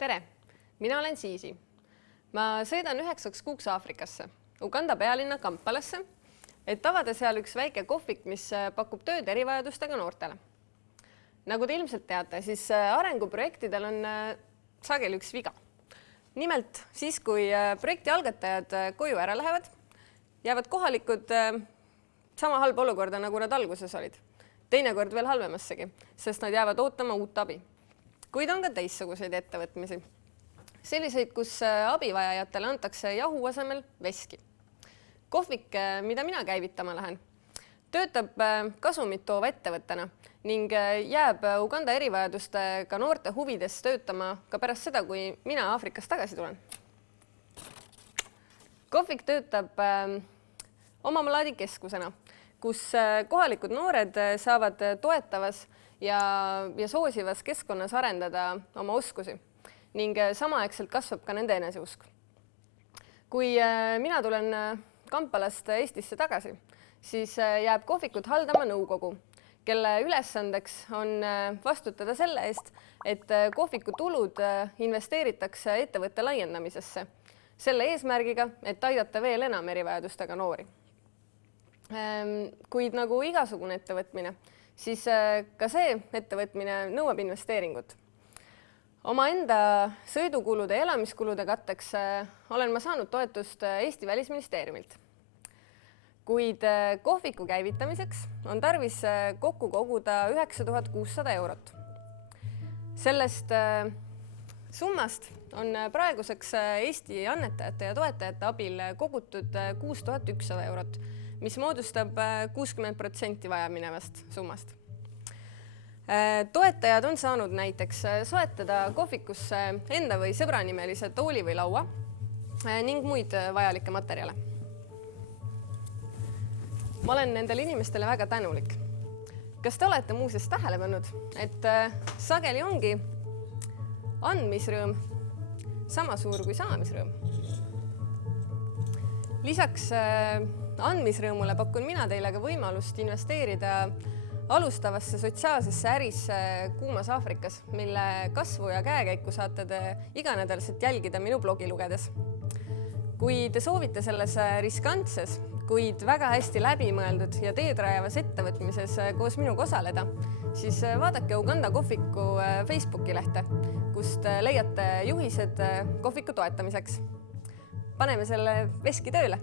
Tere! Mina olen Siisi. Ma sõidan 9 kuuks Aafrikasse, Uganda pealinna Kampalasse, et avada seal üks väike kohvik, mis pakub tööd erivajadustega noortele. Nagu te ilmselt teate, siis arenguprojektidel on sageli üks viga. Nimelt siis, kui projekti algatajad koju ära lähevad, jäävad kohalikud sama halba olukorda, nagu nad alguses olid. Teinekord veel halvemassegi, sest nad jäävad ootama uut abi. Kuid on ka teistsuguseid ettevõtmisi. Selliseid, kus abivajajatele antakse jahu asemel veski. Kohvik, mida mina käivitama lähen, töötab kasumit toova ettevõttena ning jääb Uganda erivajadustega noorte huvides töötama ka pärast seda, kui mina Aafrikast tagasi tulen. Kohvik töötab omamalaadi keskusena, kus kohalikud noored saavad toetavas ja soosivas keskkonnas arendada oma oskusi ning samaaegselt kasvab ka nende eneseusk. Kui mina tulen Kampalast Eestisse tagasi, siis jääb kohvikut haldama nõukogu, kelle ülesandeks on vastutada selle eest, et kohviku tulud investeeritakse ettevõtte laiendamisesse, selle eesmärgiga, et aidata veel enam erivajadustega noori. Kuid nagu igasugune ettevõtmine, siis ka see ettevõtmine nõuab investeeringut. Omaenda sõidukulude ja elamiskulude katteks olen ma saanud toetust Eesti Välisministeeriumilt. Kuid kohviku käivitamiseks on tarvis kokku koguda 9600 eurot. Sellest summast on praeguseks Eesti annetajate ja toetajate abil kogutud 6100 eurot, mis moodustab 60% vajaminevast summast. Toetajad on saanud näiteks soetada kohvikusse enda või sõbranimelise tooli või laua ning muid vajalikke materjale. Ma olen nendele inimestele väga tänulik. Kas te olete muuseas tähele pannud, et sageli ongi andmisrõõm sama suur kui saamisrõõm? Lisaks andmisrõõmule pakun mina teile ka võimalust investeerida alustavasse sotsiaalsesse ärisse kuumas Aafrikas, mille kasvu ja käekäiku saate te iganädalaselt jälgida minu blogi lugedes. Kui te soovite selles riskantses, kuid väga hästi läbimõeldud ja teedrajavas ettevõtmises koos minuga osaleda, siis vaadake Uganda kohviku Facebooki lehte, kust leiate juhised kohviku toetamiseks. Paneme selle veski tööle!